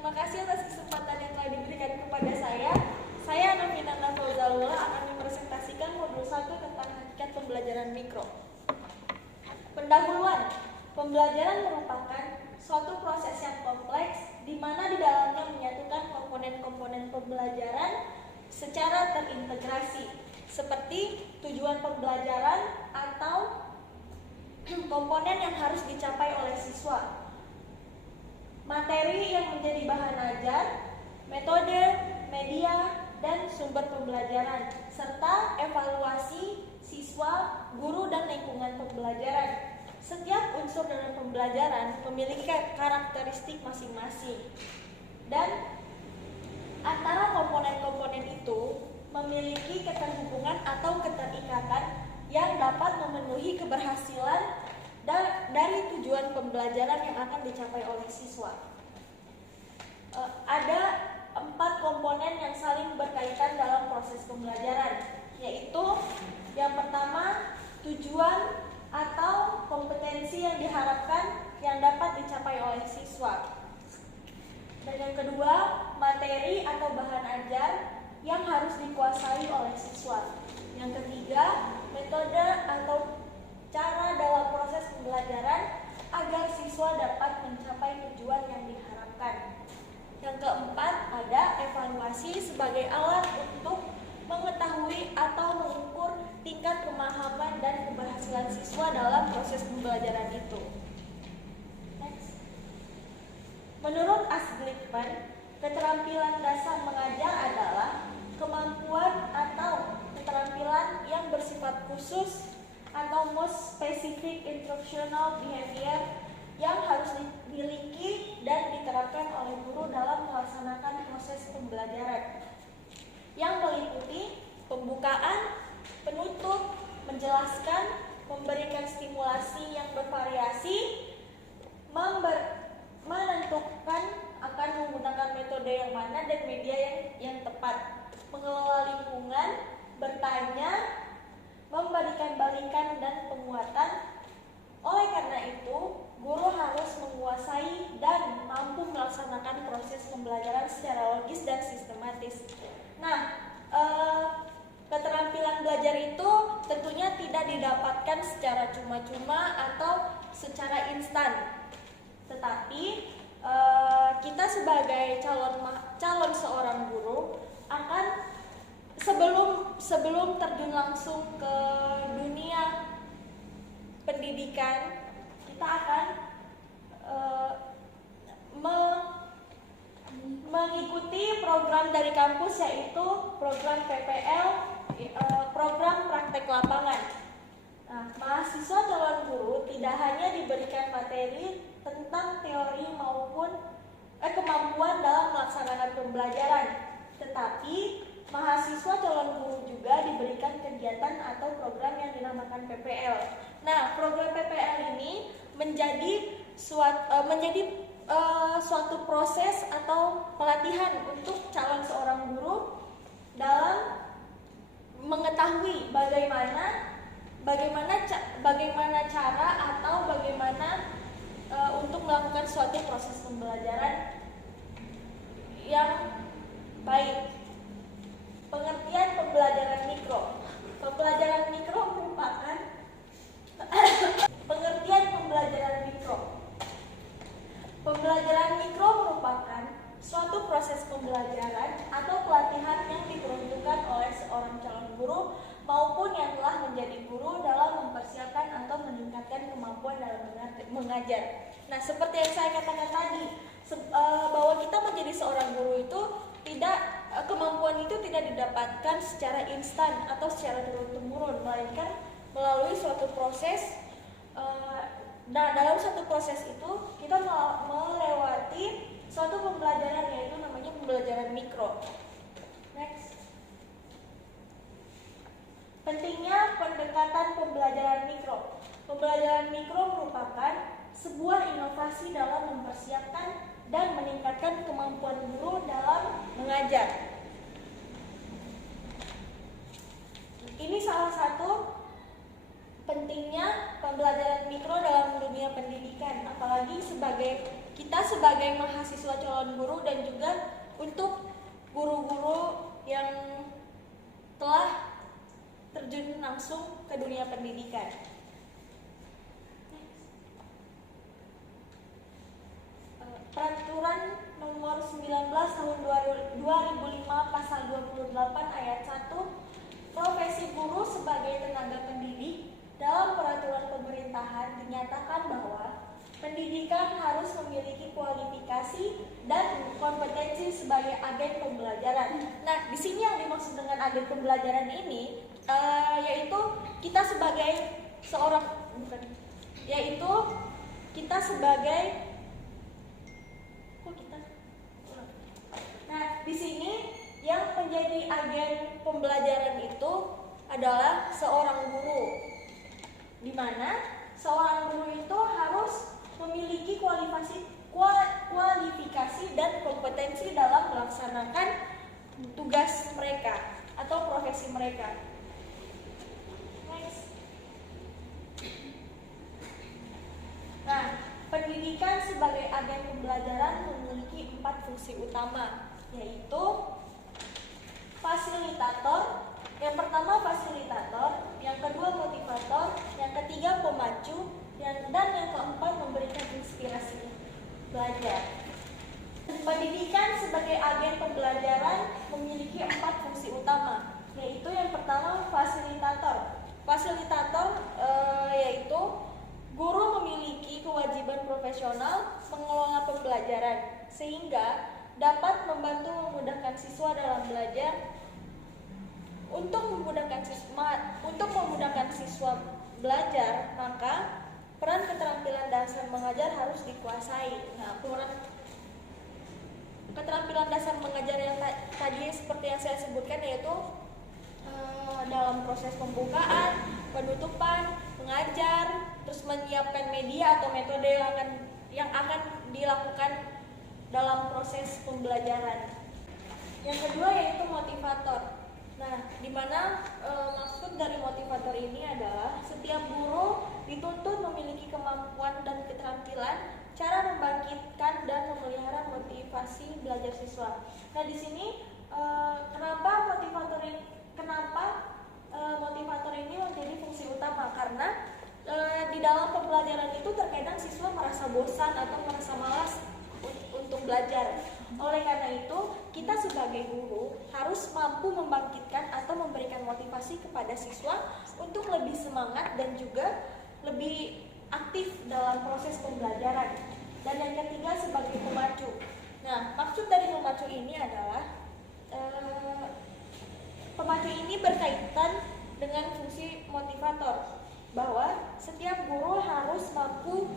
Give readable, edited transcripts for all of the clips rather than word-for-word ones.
Terima kasih atas kesempatan yang telah diberikan kepada saya. Saya Novina Nafauzalula akan mempresentasikan modul 1 tentang hakikat pembelajaran mikro. Pendahuluan. Pembelajaran merupakan suatu proses yang kompleks di mana di dalamnya menyatukan komponen-komponen pembelajaran secara terintegrasi, seperti tujuan pembelajaran atau komponen yang harus dicapai oleh siswa, materi yang menjadi bahan ajar, metode, media, dan sumber pembelajaran, serta evaluasi siswa, guru, dan lingkungan pembelajaran. Setiap unsur dalam pembelajaran memiliki karakteristik masing-masing, dan antara komponen-komponen itu memiliki keterhubungan atau keterikatan yang dapat memenuhi keberhasilan dari tujuan pembelajaran yang akan dicapai oleh siswa. Ada 4 komponen yang saling berkaitan dalam proses pembelajaran, yaitu yang pertama, tujuan atau kompetensi yang diharapkan yang dapat dicapai oleh siswa. Dan yang kedua, materi atau bahan ajar yang harus dikuasai oleh siswa. Yang ketiga, metode atau cara dalam proses pembelajaran agar siswa dapat mencapai tujuan yang diharapkan. Yang keempat, ada evaluasi sebagai alat untuk mengetahui atau mengukur tingkat pemahaman dan keberhasilan siswa dalam proses pembelajaran itu. Next. Menurut Asglickman, keterampilan dasar mengajar adalah kemampuan atau keterampilan yang bersifat khusus atau most specific instructional behavior yang harus dimiliki dan diterapkan oleh guru dalam melaksanakan proses pembelajaran, yang meliputi pembukaan, penutup, menjelaskan, memberikan stimulasi yang bervariasi, menentukan akan menggunakan metode yang mana dan media yang tepat, mengelola lingkungan, bertanya, memberikan balikan dan penguatan. Oleh karena itu, guru harus menguasai dan mampu melaksanakan proses pembelajaran secara logis dan sistematis. Nah, keterampilan belajar itu tentunya tidak didapatkan secara cuma-cuma atau secara instan. Tetapi kita sebagai calon seorang guru akan sebelum terjun langsung ke dunia pendidikan, kita akan mengikuti program dari kampus, yaitu program PPL, program praktek lapangan. Nah, mahasiswa calon guru tidak hanya diberikan materi tentang teori maupun kemampuan dalam melaksanakan pembelajaran, tetapi mahasiswa calon guru juga diberikan kegiatan atau program yang dinamakan PPL. Nah, program PPL ini menjadi suatu proses atau pelatihan untuk calon seorang guru dalam mengetahui bagaimana cara atau bagaimana untuk melakukan suatu proses pembelajaran yang baik. Pengertian pembelajaran mikro. Pembelajaran mikro merupakan pengertian pembelajaran mikro. Pembelajaran mikro merupakan suatu proses pembelajaran atau pelatihan yang diperuntukkan oleh seorang calon guru maupun yang telah menjadi guru dalam mempersiapkan atau meningkatkan kemampuan dalam mengajar. Nah, seperti yang saya katakan tadi, bahwa kita menjadi seorang guru itu kemampuan itu tidak didapatkan secara instan atau secara turun-temurun, melainkan melalui suatu proses. Nah, dalam suatu proses itu kita melewati suatu pembelajaran, yaitu namanya pembelajaran mikro. Next. Pentingnya pendekatan pembelajaran mikro. Pembelajaran mikro merupakan sebuah inovasi dalam mempersiapkan dan meningkatkan kemampuan guru dalam mengajar. Ini salah satu pentingnya pembelajaran mikro dalam dunia pendidikan, apalagi kita sebagai mahasiswa calon guru dan untuk guru-guru yang telah terjun langsung ke dunia pendidikan. Peraturan nomor 19 tahun 2005 pasal 28 ayat 1, profesi guru sebagai tenaga pendidik dalam peraturan pemerintahan dinyatakan bahwa pendidikan harus memiliki kualifikasi dan kompetensi sebagai agen pembelajaran. Nah, di sini yang dimaksud dengan agen pembelajaran ini yaitu kita sebagai Nah, di sini yang menjadi agen pembelajaran itu adalah seorang guru, di mana seorang guru itu harus memiliki kualifikasi dan kompetensi dalam melaksanakan tugas mereka atau profesi mereka. Next. Nah, pendidikan sebagai agen pembelajaran memiliki 4 fungsi utama, yaitu fasilitator. Yang pertama fasilitator, yang kedua motivator, yang ketiga pemacu, dan yang keempat memberikan inspirasi belajar. Pendidikan sebagai agen pembelajaran memiliki 4 fungsi utama, yaitu yang pertama fasilitator. Fasilitator yaitu guru memiliki kewajiban profesional mengelola pembelajaran sehingga dapat membantu memudahkan siswa dalam belajar. Untuk memudahkan siswa belajar, maka peran keterampilan dasar mengajar harus dikuasai. Nah, keterampilan dasar mengajar yang tadi seperti yang saya sebutkan yaitu dalam proses pembukaan, penutupan, mengajar, terus menyiapkan media atau metode yang akan dilakukan dalam proses pembelajaran. Yang kedua yaitu motivator. Nah, di mana maksud dari motivator ini adalah setiap guru dituntut memiliki kemampuan dan keterampilan cara membangkitkan dan memelihara motivasi belajar siswa. Nah, di sini kenapa motivator ini menjadi fungsi utama? Karena di dalam pembelajaran itu terkadang siswa merasa bosan atau merasa malas untuk belajar. Oleh karena itu, kita sebagai guru harus mampu membangkitkan atau memberikan motivasi kepada siswa untuk lebih semangat dan juga lebih aktif dalam proses pembelajaran. Dan yang ketiga sebagai pemacu. Nah, maksud dari pemacu ini adalah pemacu ini berkaitan dengan fungsi motivator, bahwa setiap guru harus mampu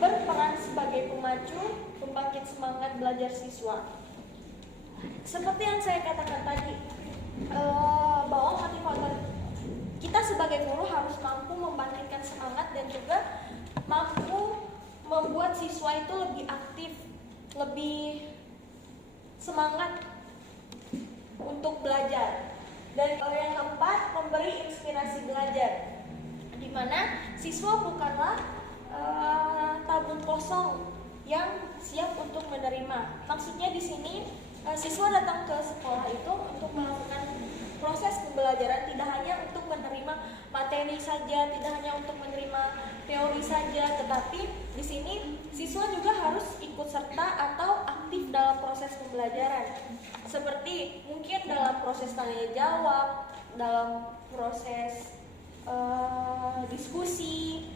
berperan sebagai pemacu, pembangkit semangat belajar siswa. Seperti yang saya katakan tadi, bahwa motivator kita sebagai guru harus mampu membangkitkan semangat dan juga mampu membuat siswa itu lebih aktif, lebih semangat untuk belajar. Dan yang keempat, memberi inspirasi belajar, di mana siswa bukanlah tabung kosong yang siap untuk menerima. Maksudnya di sini siswa datang ke sekolah itu untuk melakukan proses pembelajaran, tidak hanya untuk menerima materi saja, tidak hanya untuk menerima teori saja, tetapi di sini siswa juga harus ikut serta atau aktif dalam proses pembelajaran. Seperti mungkin dalam proses tanya jawab, dalam proses diskusi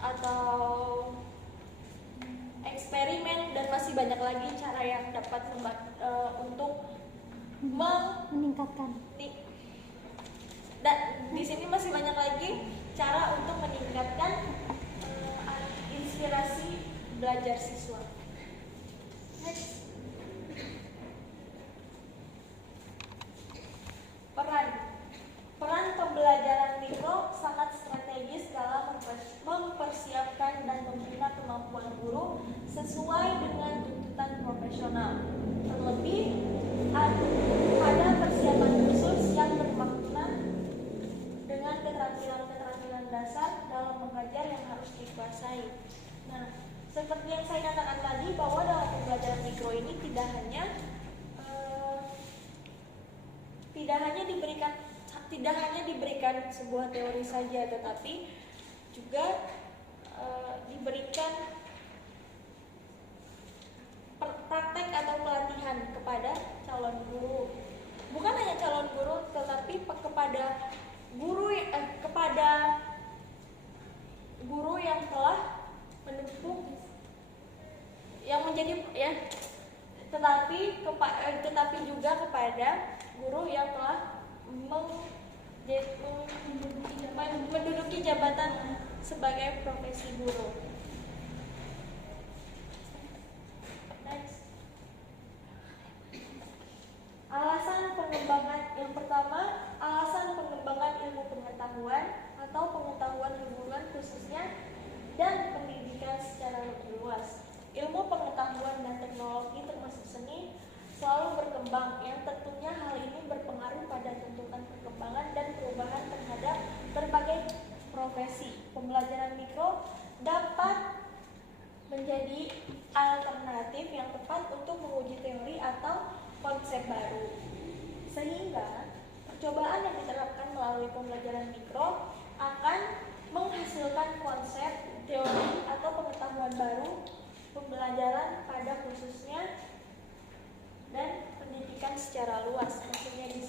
atau eksperimen, dan masih banyak lagi cara yang dapat untuk meningkatkan. Dan di sini masih banyak lagi cara untuk meningkatkan inspirasi belajar siswa. Next. Peran pembelajaran mikro sangat strategis dalam mempersiapkan dan membina kemampuan guru sesuai dengan tuntutan profesional. Terlebih ada persiapan khusus yang bermakna dengan keterampilan dasar dalam mengajar yang harus dikuasai. Nah, seperti yang saya katakan tadi, bahwa dalam pembelajaran mikro ini tidak hanya tidak hanya diberikan sebuah teori saja, tetapi juga diberikan praktek atau pelatihan kepada calon guru. Bukan hanya calon guru, tetapi kepada guru yang telah menempuh yang menjadi tetapi juga kepada guru yang telah menduduki jabatan sebagai profesi guru. Next. Yang pertama, alasan pengembangan ilmu pengetahuan atau pengetahuan keguruan khususnya dan pendidikan secara lebih luas. Ilmu pengetahuan dan teknologi termasuk seni selalu berkembang, yang tentunya hal ini berpengaruh pada tuntutan perkembangan dan perubahan terhadap berbagai profesi. Pembelajaran mikro dapat menjadi alternatif yang tepat untuk menguji teori atau konsep baru. Sehingga percobaan yang diterapkan melalui pembelajaran mikro akan menghasilkan konsep, teori atau pengetahuan baru, pembelajaran pada khususnya dan pendidikan secara luas. Maksudnya di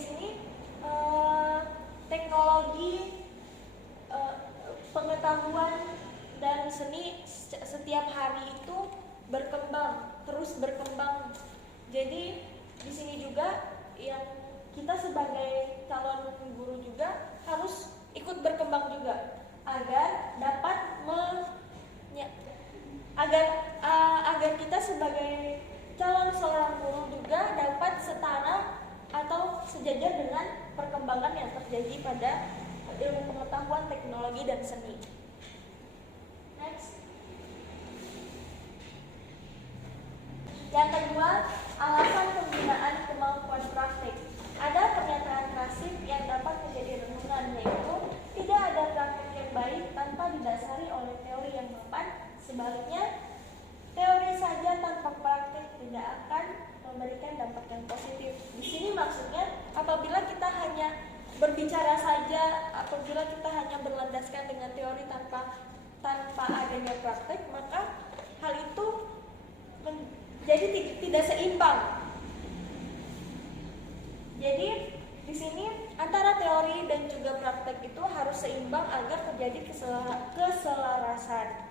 sini teknologi, pengetahuan dan seni setiap hari itu terus berkembang. Jadi di sini juga yang kita sebagai calon guru juga harus ikut berkembang juga agar dapat agar kita sebagai calon seorang guru juga dapat setara atau sejajar dengan perkembangan yang terjadi pada ilmu pengetahuan, teknologi, dan seni. Next. Yang kedua, alasan pembinaan kemampuan praktik. Ada pernyataan klasik yang dapat menjadi renungan, yaitu tidak ada praktik yang baik tanpa didasari oleh teori yang mapan. Sebaliknya, teori saja tanpa praktik tidak akan memberikan dampak yang positif. Di sini maksudnya apabila kita hanya berbicara saja, apabila kita hanya berlandaskan dengan teori tanpa adanya praktik, maka hal itu jadi tidak seimbang. Jadi di sini antara teori dan juga praktek itu harus seimbang agar terjadi keselarasan.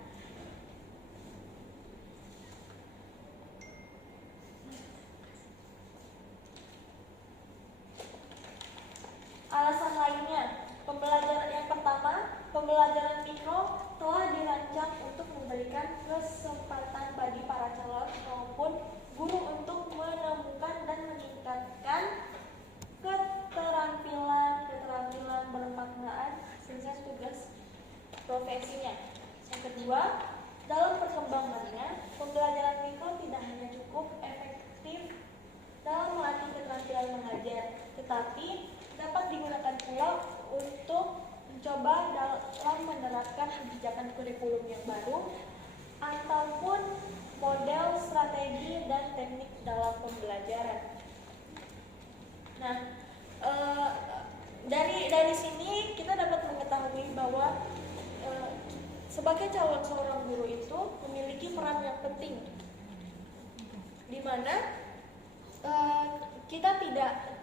Alasan lainnya, yang pertama, pembelajaran mikro telah dirancang untuk memberikan kesempatan bagi para calon maupun guru untuk menemukan dan meningkatkan keterampilan bermaknaan dengan tugas profesinya. Yang kedua, dalam perkembangannya, pembelajaran mikro tidak hanya cukup efektif dalam melatih keterampilan mengajar, tetapi dapat digunakan pula untuk mencoba dalam menerapkan kebijakan kurikulum yang baru ataupun model, strategi, dan teknik dalam pembelajaran. Nah, dari sini kita dapat mengetahui bahwa sebagai calon seorang guru itu memiliki peran yang penting, di mana kita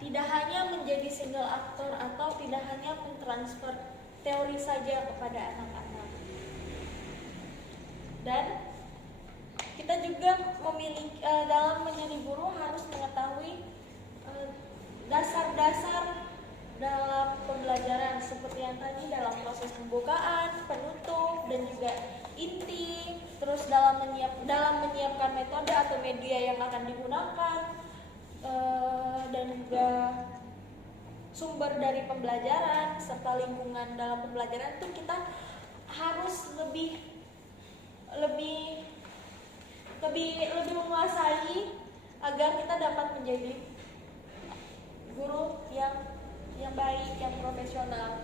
tidak hanya menjadi single aktor atau tidak hanya mentransfer teori saja kepada anak-anak, dan kita juga memiliki dalam menjadi guru harus mengetahui dasar-dasar dalam pembelajaran seperti yang tadi dalam proses pembukaan, penutup, dan juga inti. Terus dalam menyiapkan metode atau media yang akan digunakan, dan juga sumber dari pembelajaran serta lingkungan dalam pembelajaran itu kita harus lebih menguasai agar kita dapat menjadi guru yang baik, yang profesional.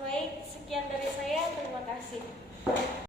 Baik, sekian dari saya. Terima kasih. kasih.